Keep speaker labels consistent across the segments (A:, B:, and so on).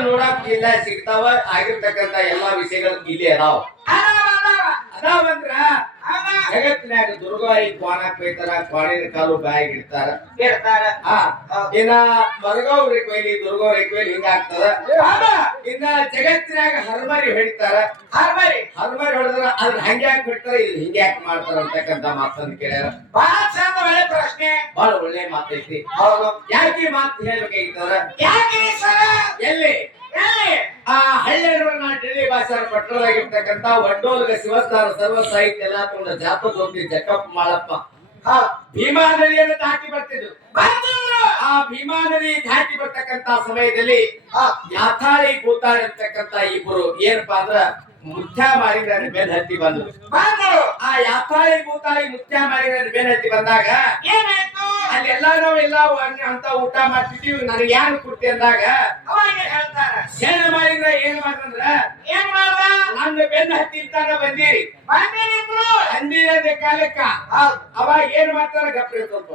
A: ನೋಡಕ್ ಇಲ್ಲ ಸಿಗ್ತಾವ ಆಗಿರ್ತಕ್ಕಂತ ಎಲ್ಲಾ ವಿಷಯಗಳು ಇಲ್ಲಿ ಅದಾವ. ಅದಾವಂದ್ರ ಜಗತ್ತಿನಾಗ ದುರ್ಗಾಯಿ ಕ್ವಾನಕ್ ಕೊಯ್ತಾರ ಕ್ವಾಣಿನ ಕಾಲು ಬಾಯಿಗೆ ಇಡ್ತಾರ. ಆ ಇನ್ನ ಮರಗೌರಿ ಕೊಯ್ಲಿ ದುರ್ಗೌರಿ ಕೊಯ್ಲಿ ಹಿಂಗ ಆಗ್ತದ. ಇನ್ನ ಜಗತ್ತಿನಾಗ ಹರ್ಮರಿ ಹೊಡಿತಾರ. ಹರ್ಮರಿ. ಹರ್ಮರಿ ಹೊಡೆದ್ರ ಅದ್ರ ಹಂಗ್ಯಾಕ್ ಯಾಕೆ ಬಿಡ್ತಾರ ಇದು ಹಿಂಗ್ಯಾಕ್ ಮಾಡ್ತಾರ ಅಂತಕ್ಕಂತ ಮಾತನ್ನ ಕೇಳ್ಯಾರ.
B: ಚಂದ ಒಳ್ಳೆ ಪ್ರಶ್ನೆ.
A: ಬಹಳ ಒಳ್ಳೆ ಮಾತೈತಿ
B: ಹೌದು.
A: ಯಾಕೆ ಮಾತು ಹೇಳ್ಬೇಕಾಗಿತ್ತಂದ್ರ
B: ಯಾಕೆ ಸರ್?
A: ಎಲ್ಲಿ?
B: ಎಲ್ಲಿ?
A: ಆ ಹಳ್ಳಿಯನ್ನ ಡೆಲ್ಲಿ ಭಾಷಾ ಪಟ್ಟಣದಾಗಿರ್ತಕ್ಕಂತ ಒಡ್ಡೋಲ್ಗ ಶಿವಸ್ಥಾನ ಸರ್ವ ಸಾಹಿತ್ಯ ಎಲ್ಲ ತಗೊಂಡ ಜಾಪದೋಗಿ ಜಕ್ಕಪ್ಪ ಮಾಳಪ್ಪ.
B: ಹಾ
A: ಭೀಮಾ ನದಿಯನ್ನು ದಾಟಿ ಬರ್ತಿದ್ರು. ಆ ಭೀಮಾ ನದಿ ದಾಟಿ ಬರ್ತಕ್ಕಂತ ಸಮಯದಲ್ಲಿ ಯಾಥಾಳಿ ಅಂತಕ್ಕಂತ ಇಬ್ರು ಏನಪ್ಪಾ ಅಂದ್ರ ಮುತ್ಯ ಮಾಡಿದ್ರೆ ಮೇಲೆ ಹತ್ತಿ ಬಂದ್ರು
B: ಬಂದರು
A: ಆ ಯಾಥಾಳಿ ಭೂತಾಯಿ ಮುತ್ಯ ಮಾಡಿದ್ರೆ ಮೇಲೆ ಹತ್ತಿ ಬಂದಾಗ
B: ಏನಾಯ್ತು?
A: ಅಲ್ಲಿ ಎಲ್ಲಾ ನಾವು ಎಲ್ಲ ಅಂತ ಊಟ ಮಾಡ್ತಿದೀವಿ ನನಗೆ ಯಾರು ಕೊಡ್ತಿ ಅಂದಾಗ
B: ಅವಾಗ ಹೇಳ್ತಾರ.
A: ಶೇಣ ಮಾಡಿದ್ರ ಏನ್ ಮಾಡ್ರ
B: ಏನ್ ಮಾಡ್ದ?
A: ನನ್ನ ಬೆನ್ನ ಹತ್ತಿ ತಾನ ಬಂದಿರಿ.
B: ಬಂದಿರಿಬ್ರು.
A: ಅಂದಿರದ ಕಾಲಕ್ಕ.
B: ಅವ
A: ಅವಾಗ ಏನ್ ಮಾಡ್ತಾರ ಗಪ್ರಿ ಸ್ವಲ್ಪ.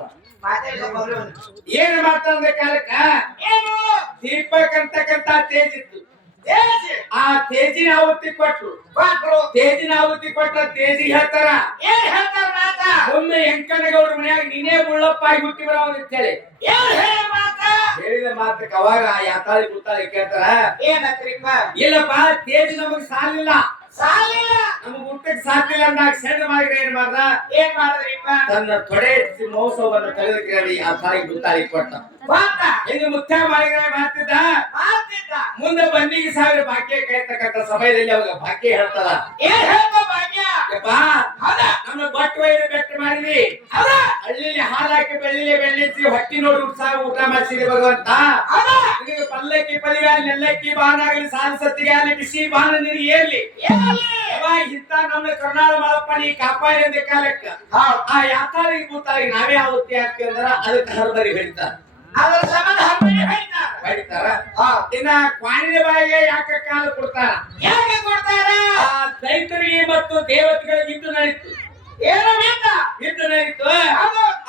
A: ಏನ್ ಮಾಡ್ತಾರ ಕಾಲಕ್ಕ?
B: ಏನು?
A: ದೀಪಕ್ ಅಂತಕ್ಕಂತ ತೇಜ್ ಇತ್ತು.
B: ದೇಶಿ
A: ಆ ತೇಜಿನ ಆವೃತ್ತಿ ಕೊಟ್ರು.
B: ಬಂದ್ರು
A: ತೇಜಿನ ಆವೃತ್ತಿ ಕೊಟ್ಟ ತೇಜಿ ಹೇಳ್ತಾರ?
B: ಏನ್ ಹೇಳ್ತಾರ ಮಾತ?
A: ಒಮ್ಮೆ ಎಂಕನಗೌಡ್ರ ಮನ್ಯಾಗ ನೀನೇ ಮುಳ್ಳಪ್ಪ ಆಗಿ ಹುಟ್ಟಿ ಬರೋ ಅಂತ ಹೇಳಿ
B: ಏನ್ ಹೇಳಿ ಮಾತ?
A: ಹೇಳಿದ ಮಾತಕ್ಕೆ ಅವಾಗ ಯಾತಾಳಿ ಕೂತಾಳಿ ಕೇಳ್ತಾರ?
B: ಏನತ್ರಿಪ್ಪ?
A: ಇಲ್ಲಪ್ಪ ತೇಜ್ ನಮಗ್ ಸಾಲಿಲ್ಲ.
B: ಸಾಲಿಲ್ಲ?
A: ನಮಗ್ ಊಟಕ್ಕೆ ಸಾಲಿಲ್ಲ ಅಂದಾಗ ಸೆಡ್ ಮಾಡಿದ್ರೆ ಏನ್ ಮಾಡ್ದ?
B: ಏನ್ ಮಾಡಿದ್ರಿಪ್ಪ?
A: ತನ್ನ ತೊಡೆ ಮೋಸವನ್ನು ತೆಗೆದುಕೊಂಡು ಆ ತಾಳಿ ಗುತ್ತಾಳಿ ಕೊಟ್ಟ.
B: ಬಂದ
A: ಮುಖ್ಯ ಮಾಡಿದ್ರೆ ಮಾಡ್ತಿದ್ದ?
B: ಮಾತಿದ್ದ
A: ಮುಂದೆ ಬಂದಿಗೆ ಸಾವಿರ ಭಾಗ್ಯ ಕೈತಕ್ಕಂತ ಸಮಯದಲ್ಲಿ ಅವಾಗ ಭಾಗ್ಯ ಹೇಳ್ತದ.
B: ಏನ್ ಹೇಳ್ತ ಭಾಗ್ಯ?
A: ನಮ್ಮ ಬಟ್ ವೈರು ಬೆಟ್ಟ ಮಾಡಿದ್ವಿ ಹಳ್ಳಿಲಿ ಹಾಲಾಕಿ ಬೆಳ್ಳಿಲಿ ಬೆಳ್ಳಿಸಿ ಹೊಟ್ಟಿ ನೋಡಿ ಉತ್ಸಾಹ ಊಟ ಮಾಡಿಸಿದ್ರಿ ಭಗವಂತ ಪಲ್ಲಕ್ಕಿ ನೆಲ್ಲಕ್ಕಿ ನೆಲ್ಲಕ್ಕಿ ಬಾನಾಗಲಿ ಸಾಲ ಸತ್ತಿಗೆ ಆಗಲಿ ಬಿಸಿ ಬಾನ ನಿನಗೆ ಏರ್ಲಿ ಇಂತ ನಮ್ಮ ಕರುಣಾಳ ಮಾಳಪ್ಪ ನೀ ಕಾಪಾಡಿ ಕಾಲಕ್ಕ. ಆ ಯಾತಾರಿಗೆ ಕೂತಾರಿ ನಾವೇ ಆವೃತ್ತಿ ಆಗ್ತೀವಿ ಅಂದ್ರ ಅದಕ್ಕೆ ಹರದರಿ ಹೇಳ್ತಾರ.
B: ಅದರ ಸಂಬಂಧ ಹಬ್ಬನೇ ಹೇಳ್ತಾರ.
A: ಆ ಇನ್ನ ಕ್ವಾಣಿನ ಬಾಯಿಗೆ ಯಾಕೆ ಕಾಲ ಕೊಡ್ತಾರ?
B: ಯಾಕೆ ಕೊಡ್ತಾರ?
A: ಆ ದೈತರಿಗೆ ಮತ್ತು ದೇವತೆಗಳಿಗೆ ಯುದ್ಧ ನಡೀತು
B: ಏನೋ ಬೇಕ?
A: ಯುದ್ಧ ನಡೀತು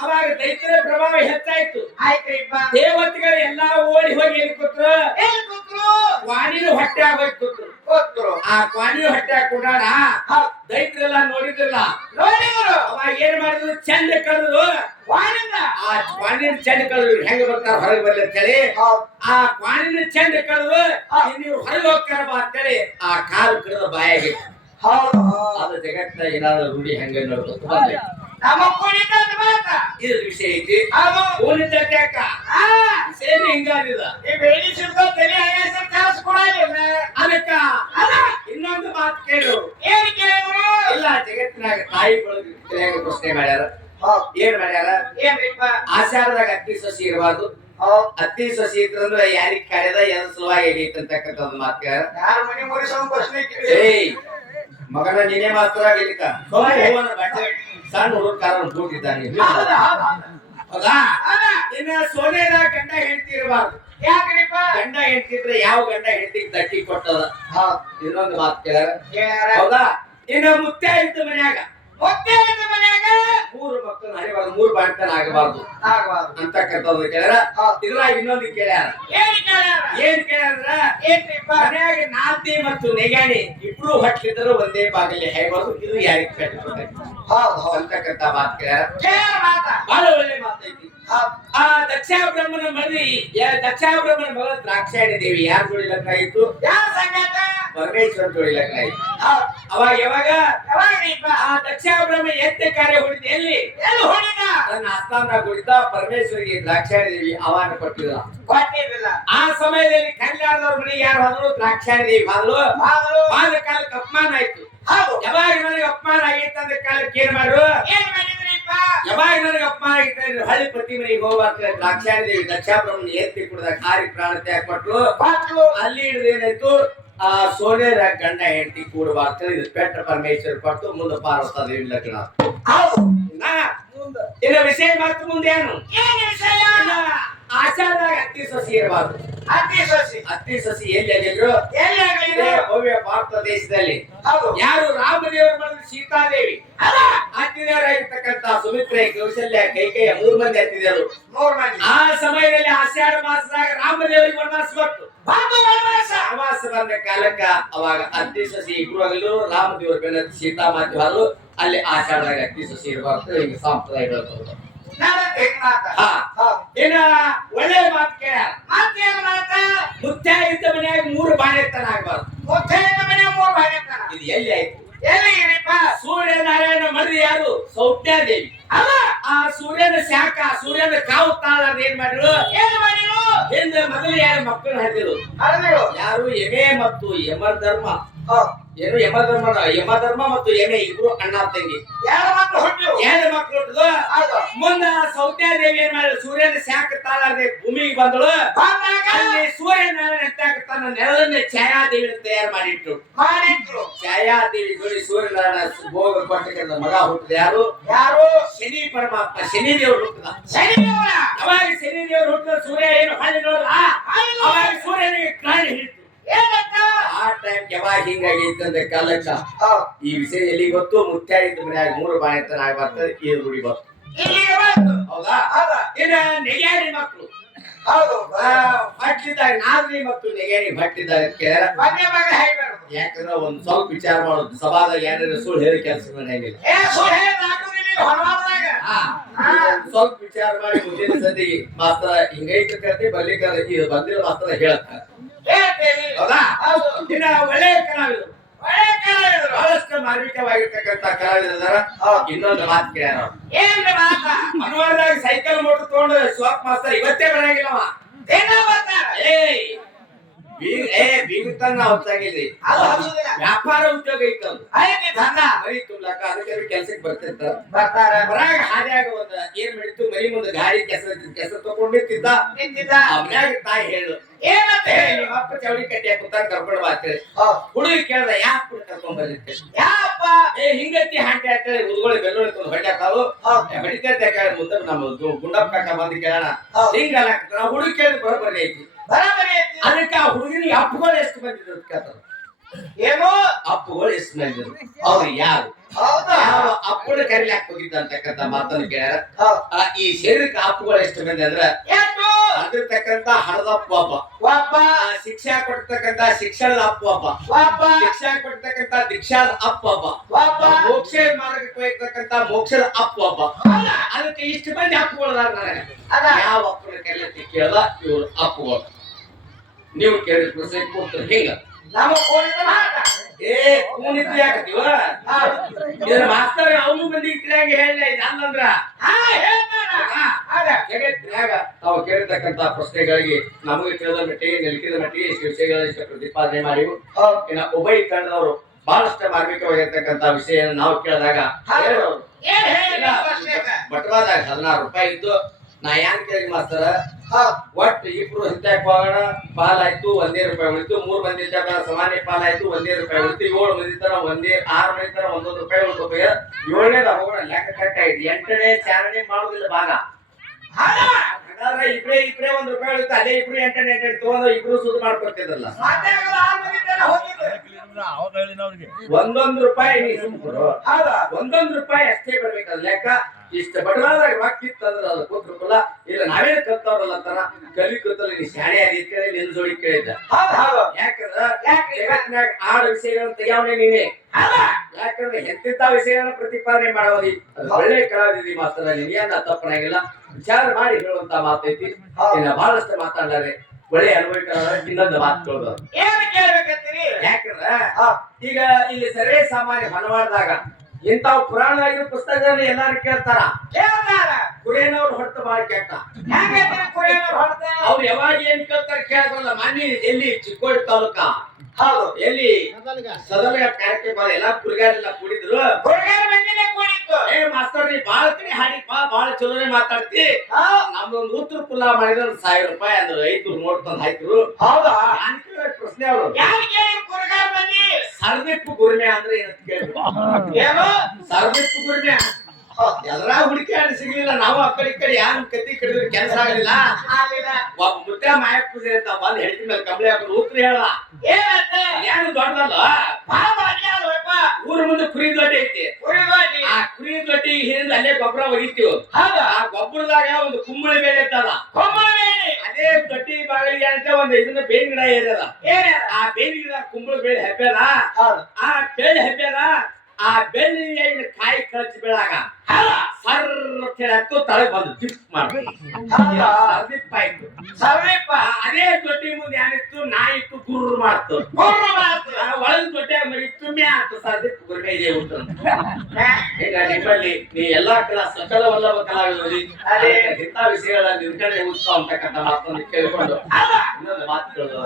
A: ಅವಾಗ ದೈತರ ಪ್ರಭಾವ ಹೆಚ್ಚಾಯ್ತು.
B: ಆಯ್ತಪ್ಪ.
A: ದೇವತೆಗಳು ಎಲ್ಲಾ ಓಡಿ ಹೋಗಿ ಎಲ್ಲಿ ಕೂತ್ರು?
B: ಎಲ್ಲಿ ಕೂತ್ರು?
A: ಕ್ವಾನಿನ ಹೊಟ್ಟೆ ಆಗೋಯ್ತು ಕೂತ್ರು.
B: ಕೂತ್ರು.
A: ಆ ಕ್ವಾನಿನ ಹೊಟ್ಟೆ ಹಾಕೊಂಡಾಡ ದೈತ್ರೆಲ್ಲ ನೋಡಿದ್ರಲ್ಲ
B: ನೋಡಿದ್ರು
A: ಅವಾಗ ಏನ್ ಮಾಡಿದ್ರು ಚಂದ ಕಳೆದ್ರು
B: ವಾಣಿಂದ
A: ಆ ಕಳೆದ್ರು ಹೆಂಗ ಬರ್ತಾರ ಹೊರಗೆ ಬರ್ಲಿ ಅಂತೇಳಿ ಆ ಕ್ವಾಣಿನ ಚಂದ ಕಳೆದ್ರು ನೀವು ಹೊರಗೆ ಹೋಗ್ತಾರ ಬಾ ಅಂತೇಳಿ ಆ ಕಾಲು ಕಳೆದ ಬಾಯಾಗಿ. ಅದು ಜಗತ್ತ ಏನಾದ್ರು ರೂಢಿ ಹೆಂಗ ನೋಡ್ಕೊತ ಬಂದ್ವಿ
B: ನಮ್ಮ ಕುಣಿತ ಮಾತ
A: ಇದು ವಿಷಯ ಐತಿ. ಟ್ಯಾಕ ಸೇರಿ ಹಿಂಗಾದಿದ ಅದಕ್ಕ
B: ಅದ
A: ಇನ್ನೊಂದು ಮಾತು ಕೇಳು.
B: ಏನ್ ಕೇಳಿದ್ರು
A: ಇಲ್ಲ ಜಗತ್ತಿನಾಗ ತಾಯಿ ಪ್ರಶ್ನೆ ಮಾಡ್ಯಾರ. ಏನ್ ಮಾಡ್ಯಾರ
B: ಏನ್ರಿಪ್ಪ
A: ಆಷಾಢದಾಗ ಅತ್ತಿ ಸಸಿ ಇರಬಾರ್ದು. ಅತ್ತಿ ಸಸಿ ಇತ್ತಂದ್ರ ಯಾರಿಗ್ ಕರೆದ ಎದ್ರ ಸಲುವಾಗಿ ಆಗೈತೆ ಅಂತಕ್ಕಂಥದ್ದು ಮಾತು ಕೇಳ
B: ಯಾರ ಮನೆ ಮುರಿಸೋ ಪ್ರಶ್ನೆ
A: ಏಯ್ ಮಗನ ನಿನ್ನೆ ಮಾತ್ರ ಇಲ್ಲಿಕ ಸಣ್ಣ ಹುಡುಗ ಕಾರ ಕೂತಿದ್ದಾನೆ
B: ಹೌದು
A: ಇನ್ನ ಸೋನೆದ ಗಂಡ ಹೆಂಡತಿ ಇರಬಾರ್ದು.
B: ಯಾಕ್ರಿಪ್ಪ?
A: ಗಂಡ ಹೆಂಡತಿದ್ರೆ ಯಾವ ಗಂಡ ಹೆಂಡತಿಗೆ ದಟ್ಟಿ ಕೊಟ್ಟದ? ಇನ್ನೊಂದು ಮಾತು ಕೇಳ.
B: ಕೇಳ್ಯಾರ
A: ಹೌದಾ? ಇನ್ನ ಮುತ್ತೆ ಇತ್ತು ಮನ್ಯಾಗ
B: ಮನ್ಯಾಗ
A: ಮೂರು ಮಕ್ಕಳು ಹರಿಬಾರ್ದು ಮೂರು ಬಾಣ್ತನ ಆಗಬಾರ್ದು.
B: ಆಗಬಾರ್ದು.
A: ಅಂತಕ್ಕಂಥದ್ದು ಕೇಳ್ಯಾರ? ಇದ್ರಾಗ ಇನ್ನೊಂದು ಕೇಳ್ಯಾರ.
B: ಏನ್ ಕೇಳ್ಯಾರ?
A: ಏನ್ ಕೇಳ್ಯಾರ?
B: ಏನ್ರಿಪ್ಪ
A: ಮನ್ಯಾಗ ನಾತಿ ಮತ್ತು ನೆಗಾಣಿ ಇಬ್ರು ಹೊಟ್ಲಿದ್ರು ಒಂದೇ ಬಾಗಿಲಿ ಹೇಗಬಾರ್ದು ಇದು ಯಾರಿಗೆ ಕಟ್ಟಿಕೊಟ್ಟೈತಿ
B: ಹೌದು ಹೌದು.
A: ಅಂತಕ್ಕಂಥ ಮಾತು ಕೇಳ್ಯಾರ.
B: ಕೇಳ್ಯಾರ ಮಾತ?
A: ಬಹಳ ಒಳ್ಳೆ ಮಾತೈತಿ. ಆ ದಕ್ಷಾಬ್ರಹ್ಮನ ಬ್ರಹ್ಮನ ದಕ್ಷಾಬ್ರಹ್ಮನ ಯಾ- ದ್ರಾಕ್ಷಾಯಣ ಬ್ರಹ್ಮನ ಮಗಳ ದ್ರಾಕ್ಷಾಯಣಿ ದೇವಿ ಯಾರು ಜೋಡಿ ಲಗ್ನ ಆಯ್ತು?
B: ಯಾರ ಸಂಗಾತ?
A: ಪರಮೇಶ್ವರ ಜೋಡಿ ಲಗ್ನ ಆಯ್ತು. ಅವಾಗ ಯಾವಾಗ? ಆ ದಕ್ಷಾಬ್ರಹ್ಮ ಎತ್ತೆ ಕಾರ್ಯ ಹೊಡಿದ ಎಲ್ಲಿ?
B: ಎಲ್ಲಿ ಹೊಡಿದ?
A: ತನ್ನ ಆಸ್ಥಾನ ಕುಳಿತ ಪರಮೇಶ್ವರಿಗೆ ದ್ರಾಕ್ಷಾಯಣಿ ದೇವಿ ಆಹ್ವಾನ ಕೊಟ್ಟಿಲ್ಲ
B: ಕೊಟ್ಟಿರಲಿಲ್ಲ
A: ಆ ಸಮಯದಲ್ಲಿ ಕಲ್ಯಾಣದವ್ರ ಮನೆಗೆ ಯಾರು ಹೋದ್ರು? ದ್ರಾಕ್ಷಾಯಣಿ ದೇವಿ ಹೋದ್ರು. ಆದ ಕಾಲಕ್ಕೆ ಅಪಮಾನ ಆಯ್ತು. ಯಾವಾಗ ನನಗೆ ಅಪಮಾನ ಆಗಿತ್ತು ಅಂದ್ರೆ ಕಾಲಕ್ಕೆ ಏನ್ ಮಾಡ್ರು?
B: ಏನ್ ಮಾಡಿದ್ರಿಪ್ಪ
A: ಯಾವಾಗ ನನಗೆ ಅಪಮಾನ ಆಗೈತೆ ಹಳ್ಳಿ ಪ್ರತಿ ಮನೆಗೆ ಹೋಗ್ಬಾರ್ದು ದ್ರಾಕ್ಷಾಯಣಿ ದೇವಿ ದಕ್ಷಾಬ್ರಹ್ಮನ ಎತ್ತಿ ಕುಡ್ದ ಕಾರಿ ಪ್ರಾಣ ತ್ಯಾಗ ಕೊಟ್ರು ಅಲ್ಲಿ ಹಿಡಿದು ಏನಾಯ್ತು? ಆ ಸೋನೇರ ಗಂಡ ಹೆಂಡತಿ ಕೂಡಬಾರ್ದು ಇದು ಪೆಟ್ಟ ಪರಮೇಶ್ವರ ಕೊಟ್ಟು ಮುಂದೆ ಪಾರ್ವತ ದೇವಿ ಲಗ್ನ. ಇನ್ನ ವಿಷಯ ಮತ್ತೆ ಮುಂದೆ ಏನು?
B: ಏನ್ ವಿಷಯ?
A: ಇನ್ನ ಆಚಾರದಾಗ ಅತ್ತಿ ಸಸಿ ಇರಬಾರ್ದು.
B: ಅತಿ ಸಸಿ.
A: ಅತ್ತಿ ಸಸಿ ಎಲ್ಲಿ ಆಗಿದ್ರು?
B: ಎಲ್ಲಿ?
A: ಭವ್ಯ ಭಾರತ ದೇಶದಲ್ಲಿ.
B: ಹೌದು.
A: ಯಾರು ರಾಮದೇವರು ಬಂದು ಸೀತಾದೇವಿ?
B: ಅದ
A: ಸುಮಿತ್ರ ಕೌಶಲ್ಯ ಕೈಕೇಯ ಮೂರು ಮಂದಿ ಹತ್ತಿದರು
B: ಮೂರ್ ಮಂದಿ.
A: ಆ ಸಮಯದಲ್ಲಿ ಆಷಾಢ ಮಾಸದಾಗ ರಾಮದೇವರಿಗೆ ವನವಾಸ ಬಂತು.
B: ವನವಾಸ.
A: ಬಂದ ಕಾಲಕ್ಕ ಅವಾಗ ಅತ್ತಿ ಸಸಿ ಇಬ್ಬರು ಆಗಲು ರಾಮದೇವರು ಬೆನ್ನ ಸೀತಾ ಮಾತಿ ಅಲ್ಲಿ ಆಷಾಢದಾಗ ಅತ್ತಿ ಸಸಿ ಇರಬಾರ್ದು. ಹಿಂಗೆ ಸಂಪ್ರದಾಯಗಳು ಇನ್ನ ಒಳ್ಳೆ ಮಾತು ಕೇಳ.
B: ಮತ್ತೇನ್ ಮಾತ?
A: ಮುತ್ಯ ಇದ್ದ ಮನ್ಯಾಗ ಮೂರು ಬಾಳೆತನ ಆಗ್ಬಾರ್ದು.
B: ಮುತ್ತೈದ ಮನ್ಯಾಗ ಮೂರ್ ಬಾರಿ ಅಂತಾನ.
A: ಇದು ಎಲ್ಲಿ ಆಯ್ತು?
B: ಸೂರ್ಯ
A: ಸೂರ್ಯನಾರಾಯಣ ಮರಿ ಯಾರು? ಸೌಜ್ಞಾದೇವಿ
B: ಅಲ್ಲ.
A: ಆ ಸೂರ್ಯನ ಶಾಖ ಸೂರ್ಯನ ಕಾವು ತಾಳ ಏನ್ ಮಾಡಿದ್ರು?
B: ಏನ್ ಮಾಡಿರು
A: ಹಿಂದೆ ಮೊದಲು ಯಾರು ಮಕ್ಕಳು ಹರಿದಿರು ಯಾರು ಎಮೆ ಮತ್ತು ಯಮರ್ ಧರ್ಮ ಏನು ಯಮ ಧರ್ಮ ಯಮ ಧರ್ಮ ಮತ್ತು ಎಮೆ ಇಬ್ರು ಅಣ್ಣ ತಂಗಿ.
B: ಯಾರ ಮಕ್ಳು ಹುಟ್ಟಿವು
A: ಎರಡು ಮಕ್ಕಳು ಹುಟ್ಟಿದ್ರು ಮುಂದ ಸೌತ್ಯಾದೇವಿ ಏನ್ ಮಾಡಿದ್ರು ಸೂರ್ಯನ ಶಾಖ ತಾಳದೆ ಭೂಮಿಗೆ ಬಂದಳು. ಅಲ್ಲಿ ಸೂರ್ಯನಾರಾಯಣ ಎತ್ತಾಗ ತನ್ನ ನೆರಳನ್ನ ಛಾಯಾದೇವಿ ತಯಾರು ಮಾಡಿಟ್ರು.
B: ಮಾಡಿದ್ರು
A: ಛಾಯಾದೇವಿ ಜೋಡಿ ಸೂರ್ಯನಾರಾಯಣ ಭೋಗ ಕೊಟ್ಟಕ್ಕಂತ ಮಗ ಹುಟ್ಟಿದ ಯಾರು?
B: ಯಾರು?
A: ಶನಿ ಪರಮಾತ್ಮ ಶನಿ ದೇವರು ಹುಟ್ಟಿದ.
B: ಶನಿ ದೇವರ
A: ಅವಾಗ ಶನಿ ದೇವರು ಹುಟ್ಟಿದ ಸೂರ್ಯ ಏನು ಹಾಲಿ ನೋಡಲ್ಲ ಅವಾಗ ಸೂರ್ಯನಿಗೆ ಕಾಣಿ ಹಿಡಿತು ಆ ಟೈಮ್ ಯಾವಾಗ ಕಾಲಕ್ಕ? ಈ ವಿಷಯ ಎಲ್ಲಿ ಗೊತ್ತು? ಮುತ್ಯ ಇದ್ದ ಮನ್ಯಾಗ ಮೂರು ಬಾಣೆತನ ಅಂತ ಈ ರೂಢಿ ಬರ್ತದೆ.
B: ಇಲ್ಲಿಗೆ ಬಂತು
A: ಹೌದಾ?
B: ಹೌದ.
A: ಇನ್ನ ನೆಗ್ಯಾರಿ ಮಕ್ಕಳು
B: ಹೌದು.
A: ನಾದ್ರಿ ಮತ್ತು ನೆಗ್ಯಾರಿ
B: ಭಟ್ಟಿದ್ದಾರೆ
A: ಯಾಕಂದ್ರೆ ಒಂದ್ ಸ್ವಲ್ಪ ವಿಚಾರ ಮಾಡೋದು. ಸಭಾದಲ್ಲಿ ಏನಾರ ಸುಳ್ಳು ಹೇಳಿ ಕೆಲಸ ಸ್ವಲ್ಪ ವಿಚಾರ ಮಾಡಿ ಮುಂದಿನ ಹಿಂಗೈತೆ ಕತೆ ಬರ್ಲಿಕ್ಕೆ ಬಂದಿರೋ ಮಾತ್ರ
B: ಹೇಳ್ತೇವೆ
A: ಹೌದಾ? ಇನ್ನ ಒಳ್ಳೆಯ ಕಲಾವಿದರು. ಬಹಳಷ್ಟು ಮಾರ್ಮಿಕವಾಗಿರ್ತಕ್ಕಂಥ ಕಲಾವಿದರ ಇನ್ನೊಂದು ಮಾತು ಕೇಳ್ಯಾರ ಅವ್ರು.
B: ಏನ್ ಮಾತ?
A: ಮನವಾರದಾಗ ಸೈಕಲ್ ಮೋಟರ್ ತಗೊಂಡು ಸ್ವಾಪ್ ಮಾಸ್ತರ್ ಇವತ್ತೇ ಬರಂಗಿಲ್ಲವ.
B: ಏನೋ ಬರ್ತಾರ
A: ಏಯ್ ಬೀಗ ಏ ಬೀಗತನ ಹೊತ್ತಾಗಿಲ್ರಿ
B: ಅದು ಹೌದಿಲ್ಲ.
A: ವ್ಯಾಪಾರ ಉದ್ಯೋಗ ಇತ್ತು ಅದು.
B: ಐತಿ ದಂಡ
A: ಮರಿ ತುಂಬಲಾಕ ಅದಕ್ಕೆ ಕೆಲ್ಸಕ್ಕೆ ಬರ್ತಿರ್ತಾರ
B: ಬರ್ತಾರ.
A: ಬರಾಗ ಹಾದಿಯಾಗ ಒಂದ ಏನ್ ಮಾಡಿತ್ತು? ಮರಿ ಮುಂದೆ ಗಾಡಿ ಕೆಸರ ಕೆಸರ ತಗೊಂಡಿರ್ತಿದ್ದ.
B: ನಿಂತಿದ್ದ.
A: ಅವ್ನ್ಯಾಗ ತಾಯಿ ಹೇಳು
B: ಏನಂತ ಹೇಳಿ
A: ನಿಮ್ಮ ಅಪ್ಪ ಚೌಡಿ ಕಟ್ಟಿ ಹಾಕುತ್ತಾರ ಕರ್ಕೊಂಡು ಬಾರ್ತೇಳಿ ಹುಡುಗಿ ಕೇಳ್ದ ಯಾಕೆ ಕೂಡ ಕರ್ಕೊಂಡ್ ಬರ್ಲಿಕ್ಕೆ
B: ಯಾಪ
A: ಏ ಹಿಂಗತಿ ಹಾಕಿ ಹಾಕಿ ಹುಡುಗಳಿ ಬೆಳ್ಳುಳ್ಳಿ ತಂದು ಹೊಡ್ಯಾಕಾವು ಹೊಡಿತೈತೆ ಕೇಳಿ ಮುಂದೆ ನಮ್ಮ ಗುಂಡಪ್ಪ ಕಾಕ ಬಂದು ಕೇಳೋಣ.
B: ಹಿಂಗ
A: ಹಿಂಗಲ್ಲ ನಾವು ಹುಡುಗಿ ಕೇಳಿದ ಬರೋಬರಿ ಐತಿ.
B: ಬರಬರಿ ಐತಿ.
A: ಅದಕ್ಕೆ ಆ ಹುಡುಗಿನ ಅಪ್ಪಗಳು ಎಷ್ಟು ಬಂದಿದ್ರು ಕೇಳ್ತಾರೆ.
B: ಏನು?
A: ಅಪ್ಪುಗಳು ಎಷ್ಟು ಬಂದಿದ್ರು? ಅವ್ರು ಯಾರು?
B: ಹೌದಾ?
A: ಯಾವ ಅಪ್ಪನ ಕರಿಲಾಕ್ ಹೋಗಿದ್ದ ಅಂತಕ್ಕಂಥ ಮಾತನ್ನು ಕೇಳ್ಯಾರ. ಈ ಶರೀರಕ್ಕೆ ಅಪ್ಪುಗಳು ಎಷ್ಟು ಮಂದಿ ಅಂದ್ರೆ
B: ಎಷ್ಟು
A: ಹಣದ ಅಪ್ಪ ಒಬ್ಬ ಶಿಕ್ಷಾ ಕೊಡ್ತಕ್ಕಂಥ ಶಿಕ್ಷಣದ ಅಪ್ಪ ಒಬ್ಬ ಶಿಕ್ಷಾ ಕೊಡ್ತಕ್ಕಂಥ ದೀಕ್ಷಾದ ಅಪ್ಪ ಒಬ್ಬ ಮೋಕ್ಷ ಮಾರ್ಗಕ್ಕೆ ಹೋಗ್ತಕ್ಕಂತ ಮೋಕ್ಷದ ಅಪ್ಪ ಒಬ್ಬ ಅದಕ್ಕೆ ಇಷ್ಟು ಮಂದಿ ಅಪ್ಪಗಳು ಅದಾರ ನನಗೆ.
B: ಅದ.
A: ಯಾವ ಅಪ್ಪನ ಕೈಲತ್ತಿ ಕೇಳ್ದ ಇವ್ರ ಅಪ್ಪಗಳು. ನೀವು ಕೇಳಿದ ಪ್ರಶ್ನೆ ಕೊಡ್ತಾರೆ ಹಿಂಗ?
B: ನಮ್ಮ ಕೋಳಿದ ಮಾತ.
A: ಏ ಕೂನಿದ್ದು ಯಾಕತ್ತೀವ ಮಾಸ್ತರ್ ಅವನು ಬಂದಿ ತಿಳಿಯಾಗ ಹೇಳ ಇದಂದ್ರ
B: ಹಾ ಹೇಳ್ತಾರ ಅದ
A: ಜಗತ್ತಿನಾಗ ತಾವು ಕೇಳಿರ್ತಕ್ಕಂತ ಪ್ರಶ್ನೆಗಳಿಗೆ ನಮಗೆ ತಿಳಿದ ಮಟ್ಟಿಗೆ ನಿಲ್ಕಿದ ಮಟ್ಟಿಗೆ ಇಷ್ಟು ವಿಷಯಗಳ ಪ್ರತಿಪಾದನೆ ಮಾಡಿವು ಇನ್ನ ಉಭಯ ತಂಡದವರು ಬಹಳಷ್ಟು ಮಾರ್ಮಿಕವಾಗಿರ್ತಕ್ಕಂತ ವಿಷಯ ನಾವು ಕೇಳಿದಾಗ ಬಟವಾದಾಗ ಹದಿನಾರು ರೂಪಾಯಿ ಇದ್ದು ನಾ ಯಾನ್ ಕೇಳಿ ಮಾಸ್ತರ. ಒಟ್ಟು ಇಬ್ರು ಹಿಂದಕ್ಕೆ ಹೋಗೋಣ ಪಾಲಾಯ್ತು ಒಂದೇ ರೂಪಾಯಿ ಉಳಿತು. ಮೂರ್ ಮಂದಿ ಇದ್ದಾಗ ಸಮಾನ್ಯ ಪಾಲಾಯ್ತು ಒಂದೇ ರೂಪಾಯಿ ಉಳಿತು. ಏಳು ಮಂದಿ ತರ ಒಂದೇ ಆರು ಮಂದಿ ತರ ಒಂದೊಂದು ರೂಪಾಯಿ ಉಳ್ಬೇಕು ಏಳನೇದ ಹೋಗೋಣ ಲೆಕ್ಕ ಕಟ್ಟಾಯ್ತು. ಎಂಟನೇ ಚಾರಣೆ ಮಾಡುದಿಲ್ಲ ಹಾಗಾದ್ರೆ ಇಬ್ರೇ ಇಬ್ರೇ ಒಂದ್ ರೂಪಾಯಿ ಉಳಿತು ಅದೇ ಇಬ್ರು ಎಂಟನೇ ಎಂಟನೇ ತಗೊಂಡು ಇಬ್ರು ಸುದ್ದಿ
C: ಮಾಡ್ಕೊಡ್ತಿದ್ರಲ್ಲ
A: ಒಂದೊಂದು ರೂಪಾಯಿ ಒಂದೊಂದು ರೂಪಾಯಿ ಅಷ್ಟೇ ಬರ್ಬೇಕಲ್ಲ ಲೆಕ್ಕ? ಇಷ್ಟ ಬಡವಾದಾಗ ರೊಕ್ಕ ಇತ್ತಂದ್ರ ಅದು ಕೂತ್ರಕ್ಕಲ್ಲ ಇಲ್ಲ ನಾವೇ ಕಲ್ತವ್ರಲ್ಲ ಅಂತಾರ? ಕಲಿ ಕೂತಲ್ಲ ನೀ ಶಾಣೆ ಆದಿ ಕೇಳಿ ನಿನ್ ಜೋಡಿ ಕೇಳಿದ್ದ. ಯಾಕಂದ್ರ
B: ಯಾಕೆ
A: ಜಗತ್ತಿನಾಗ ಆಡು ವಿಷಯಗಳನ್ನ ತೆಗಿಯವನೇ ನೀನೆ. ಯಾಕಂದ್ರೆ ಹೆತ್ತಿದ್ದ ವಿಷಯಗಳನ್ನ ಪ್ರತಿಪಾದನೆ ಮಾಡೋದಿ ಒಳ್ಳೆ ಕಲಾವಿದಿ ಮಾತ್ರ ನಿನ್ನ ತಪ್ಪನಾಗಿಲ್ಲ ವಿಚಾರ ಮಾಡಿ ಹೇಳುವಂತ ಮಾತೈತಿ ಇನ್ನ ಬಹಳಷ್ಟು ಮಾತಾಡಲಾರೆ. ಒಳ್ಳೆ ಅನುಭವ ಇನ್ನೊಂದು ಮಾತು ಕೇಳೋದು
B: ಏನ್ ಕೇಳ್ಬೇಕಂತೀರಿ?
A: ಯಾಕಂದ್ರ. ಈಗ ಇಲ್ಲಿ ಸರ್ವೇ ಸಾಮಾನ್ಯ ಮನವಾಡ್ದಾಗ ಇಂತಾವ್ ಪುರಾಣವಾಗಿರೋ ಪುಸ್ತಕ ಎಲ್ಲಾರು ಕೇಳ್ತಾರ ಕುರೇನವ್ರು ಹೊರತು ಬಹಳ ಕೆಟ್ಟ ಅವ್ರು ಯಾವಾಗ ಏನ್ ಕೇಳ್ತಾರ ಕೇಳಲ್ಲ ಮಾನ್ಯ ಎಲ್ಲಿ ಚಿಕ್ಕೋಡಿ ತಾಲೂಕ?
B: ಹೌದು
A: ಎಲ್ಲಿ? ಸದನ ಕಾರ್ಯಕ್ರಮ ಎಲ್ಲಾ ಕುರಿಗಾರೆಲ್ಲ ಕೂಡಿದ್ರು. ಏ ಮಾಸ್ತರ್ ನೀ ಬಾಳ ಕಡೆ ಹಾಡಿಪ್ಪ ಬಾಳ ಚಲೋನೆ ಮಾತಾಡ್ತಿ. ನಮ್ದೊಂದು ಉತ್ತರ ಪುಲ್ಲ ಮಾಡಿದ್ರೆ ಸಾವಿರ ರೂಪಾಯಿ ಅಂದ್ರೆ ಐದು ನೋಟ್ ತಂದ್ ಹಾಕಿದ್ರು.
B: ಹೌದಾ?
A: ಪ್ರಶ್ನೆ ಅವರು.
B: ಯಾರು ಕೇಳಿ ಕುರುಗಾರ? ಮಂದಿ
A: ಸರ್ದಿಪ್ಪು ಗುರ್ಮೆ ಅಂದ್ರೆ ಏನಂತ ಕೇಳ್ಬೇಕು
B: ಏನು
A: ಸರ್ದಿಪ್ಪು ಗುರ್ಮೆ ಎಲ್ರಾ ಹುಡುಕಾಡಿ ಸಿಗ್ಲಿಲ್ಲ. ನಾವು ಆ ಕಡೆ ಈ ಕಡೆ ಯಾನ್ ಕತ್ತಿ ಕಡಿದ್ರು ಕೆಲಸ ಆಗಲಿಲ್ಲ. ಒಬ್ಬ ಮುದ್ದೆ ಮಾಯಕ್ ಪೂಜೆ ಅಂತ ಬಂದ್ ಹೆಂಡತಿ ಮೇಲೆ ಕಂಬಳಿ ಹಾಕೊಂಡು ಉತ್ತರ ಹೇಳ. ಏನು ದೊಡ್ಡದಲ್ಲ? ಊರ ಮುಂದೆ ಕುರಿ ದೊಡ್ಡ ಐತಿ. ಆ ಕುರಿ ದೊಡ್ಡಿ ಹಿಂದ ಅಲ್ಲೇ ಗೊಬ್ಬರ ಒಗಿತೀವಿ.
B: ಹೌದ.
A: ಆ ಗೊಬ್ಬರದಾಗ ಒಂದು ಕುಂಬಳಿ ಬೇಳೆ
B: ಇರ್ತಲ್ಲ
A: ಅದೇ ದೊಡ್ಡಿ ಬಾಗಿಲಿಗೆ ಅಂತ ಒಂದು ಇದನ್ನ ಬೇವಿನ ಗಿಡ ಏರಿಯದ. ಆ ಬೇವಿನ ಗಿಡ ಕುಂಬಳ ಬೇಳೆ ಹಬ್ಬ್ಯದ
B: ಹೌದು.
A: ಆ ಬೇಳೆ ಹಬ್ಬ್ಯದ ಆ ಇನ್ನು ಕಾಯಿ ಕಳಚಿ ಬೀಳಾಗ. ಹತ್ತು ತಳಗ್ ಬಂದು ಡಿಪ್ ಮಾಡಿ? ಆಯ್ತು
B: ಸರ್ವಿಪ್ಪ
A: ಅದೇ ತೊಟ್ಟಿ ಮುಂದೆ ಏನಿತ್ತು ನಾಯಿ ಇತ್ತು ಗುರ್ರು ಮಾಡ್ತು.
B: ಮಾಡ್ತ. ಮಾತು
A: ಆ ಒಳಗ್ ಮರಿ ಮರಿತ್ತು ಮ್ಯಾ ಅಂತ ಸರ್ ಗುರ್ಗೈಗೆ ಉಂಟು? ಈಗ ನಿಮ್ಮಲ್ಲಿ ನೀ ಎಲ್ಲಾ ಕಲಾ ಸಕಲ ವಲ್ಲಭ ಕಲಾವಿದರಲ್ಲಿ
B: ಅದೇ.
A: ಇಂಥ ವಿಷಯಗಳ ನಿನ್ಕಡೆ ಉತ್ಸವ ಅಂತಕ್ಕಂಥ ಮಾತನ್ನು ಕೇಳಿಕೊಂಡು ಇನ್ನೊಂದು ಮಾತುಗಳು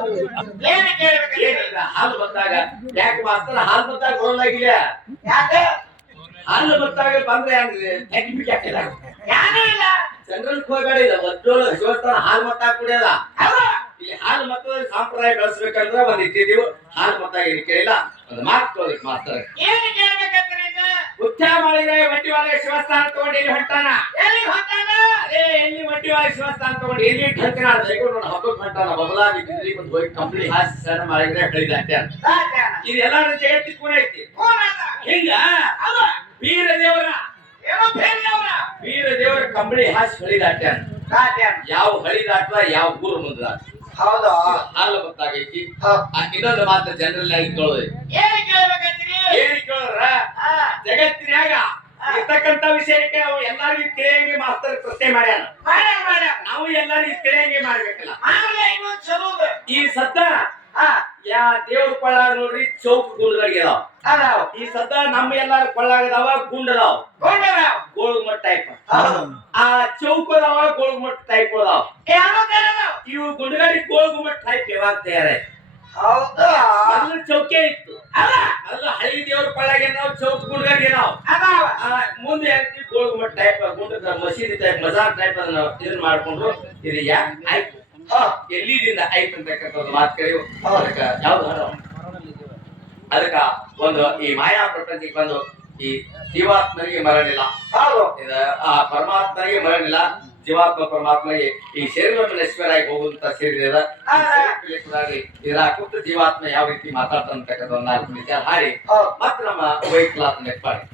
B: ಏನು ಕೇಳಬೇಕು?
A: ಏನಿಲ್ಲ. ಹಾಲು ಬಂದಾಗ ಯಾಕೆ ಮಾಸ್ತರ ಹಾಲು ಬಂದಾಗ ಬರೋದಾಗಿಲ್ಲ
B: ಯಾಕೆ?
A: ಹಾಲು ಗೊತ್ತಾಗ ಬಂದ್ರೆ ಅಂದ್ರೆ ತೆಗಿ ಬಿಟ್ಟು ಹಾಕಿಲ್ಲ
B: ಯಾರು ಇಲ್ಲ.
A: ಜನರಲ್ ಹೋಗಬೇಡ ಇಲ್ಲ ಒದ್ದೋಳು ಶಿವಸ್ಥಾನ ಹಾಲು ಮತ್ತ ಕುಡಿಯಲ್ಲ
B: ಅಲ್ಲ
A: ಇಲ್ಲಿ ಹಾಲು ಮತದ ಸಂಪ್ರದಾಯ ಬೆಳೆಸ್ಬೇಕಂದ್ರೆ ಒಂದ್ ಇಟ್ಟಿದ್ದೀವಿ ಹಾಲು ಮತ್ತ ಇಲ್ಲಿ. ಕೇಳಿಲ್ಲ ಒಂದು ಮಾತು ಕೇಳೋದಕ್ಕೆ ಮಾಸ್ತರ
B: ಏನು
A: ಉಚ್ಚ ಮಾಡಿದ್ರೆ ಬಂಡಿವಾಳ ಶಿವಸ್ಥಾನ ತಗೊಂಡು ಎಲ್ಲಿ ಹೊಂಟಾನ?
B: ಎಲ್ಲಿ ಹೊಂಟಾನ?
A: ಅದೇ ಎಲ್ಲಿ ಬಂಡಿವಾಳ ಶಿವಸ್ಥಾನ ತಗೊಂಡು ಎಲ್ಲಿ ಹಬ್ಬಕ್ಕೆ ಹೊಂಟಾನ ಬಬಲಾ ಬಂದು ಒಂದು ಹೋಗಿ ಹಾಸಿ ಸಣ್ಣ ಮಾಡಿದ್ರೆ ಕಳಿದ ಅಟ್ಟೆ ಇದೆಲ್ಲ ಜಗತ್ತಿಗೆ ಐತಿ. ಹಿಂಗ?
B: ಅಲ್ಲ
A: ವೀರ ದೇವರ
B: ಏನೋ ಬೇರೆಯವರ
A: ವೀರ ದೇವರ ಕಂಬಳಿ ಹಾಸಿ ಹಳಿ ದಾಟ್ಯಾನ. ಯಾವ ಹಳಿ ದಾಟ್ಲ ಯಾವ ಊರು ಮುಂದ
B: ಹೌದು.
A: ಹಾಲು ಗೊತ್ತಾಗೈತಿ. ಇನ್ನೊಂದು ಮಾತ್ರ ಜನರಲ್ ಆಗಿ ಕೇಳೋದು
B: ಏನು ಕೇಳ್ಬೇಕಂತೀರಿ?
A: ಏನ್ ಕೇಳ್ರ? ಜಗತ್ತಿನಾಗ ಇರ್ತಕ್ಕಂತ ವಿಷಯಕ್ಕೆ ಅವು ಎಲ್ಲರಿಗೂ ತಿಳಿಯಂಗೆ ಮಾಸ್ತರ್ ಪ್ರಶ್ನೆ ಮಾಡ್ಯಾನ. ನಾವು ಎಲ್ಲರಿಗೂ ತಿಳಿಯಂಗೆ ಮಾಡ್ಬೇಕಲ್ಲ. ಈ ಸತ್ತ
B: ಹಾ.
A: ಯಾ ದೇವ್ರ ಕೊಳ್ಳಾಗ ನೋಡ್ರಿ ಚೌಕ್ ಗುಂಡ್ಗಳಿಗೆ ಅದಾವ ಈ ಸದ್ದ ನಮ್ಮ ಎಲ್ಲಾರ ಕೊಳ್ಳಾಗದಾವ ಗುಂಡ್ ಅದಾವ
B: ಗೊಂಡರಾವ್
A: ಗೋಳ್ಮಟ್ ಟೈಪ್ ಆ ಚೌಕ್ ಅದಾವ ಗೋಳ್ಮಟ್ ಟೈಪ್ ಅದಾವ. ಇವು ಗುಂಡ್ಗಾಡಿ ಗೋಳ್ಗುಮಟ್ ಟೈಪ್ ಯಾವಾಗ ತಯಾರ
B: ಹೌದು?
A: ಮೊದಲು ಚೌಕೆ ಇತ್ತು.
B: ಅಲ್ಲ
A: ಮೊದಲು ಹಳಿ ದೇವ್ರ ಕೊಳ್ಳಾಗೆ ನಾವು ಚೌಕ್ ಗುಂಡ್ಗಾಡಿ ನಾವು
B: ಅದಾವ.
A: ಮುಂದೆ ಗೋಳ್ಗುಮಟ್ ಟೈಪ್ ಗುಂಡ ಮಸೀದಿ ಟೈಪ್ ಮಜಾರ್ ಟೈಪ್ ಅದನ್ನ ಇದನ್ನ ಮಾಡ್ಕೊಂಡ್ರು. ಇದು ಯಾಕೆ ಆಯ್ತು? ಎಲ್ಲಿದಿಂದ ಆಯ್ತು ಅಂತಕ್ಕಂಥ ಒಂದು ಮಾತು ಕರೆಯು. ಅದಕ್ಕ ಯಾವ್ದು? ಅದಕ್ಕ ಒಂದು ಈ ಮಾಯಾ ಪ್ರಪಂಚಕ್ಕೆ ಬಂದು ಈ ಜೀವಾತ್ಮನಿಗೆ ಮರಣಿಲ್ಲ ಆ ಪರಮಾತ್ಮನಿಗೆ ಮರಣಿಲ್ಲ ಜೀವಾತ್ಮ ಪರಮಾತ್ಮಗೆ ಈ ಶರೀರವನ್ನು ನಶ್ವರಾಗಿ ಹೋಗುವಂತ ಶರೀರ ಇದರ ಕುಟ್ಟ ಜೀವಾತ್ಮ ಯಾವ ರೀತಿ ಮಾತಾಡ್ತಾನೆ ಅಂತಕ್ಕಂಥ
B: ಹೌದು.
A: ಮತ್ತೆ ನಮ್ಮ ಕ್ಲಾಸ್ ನೆಟ್ಪಾಡಿ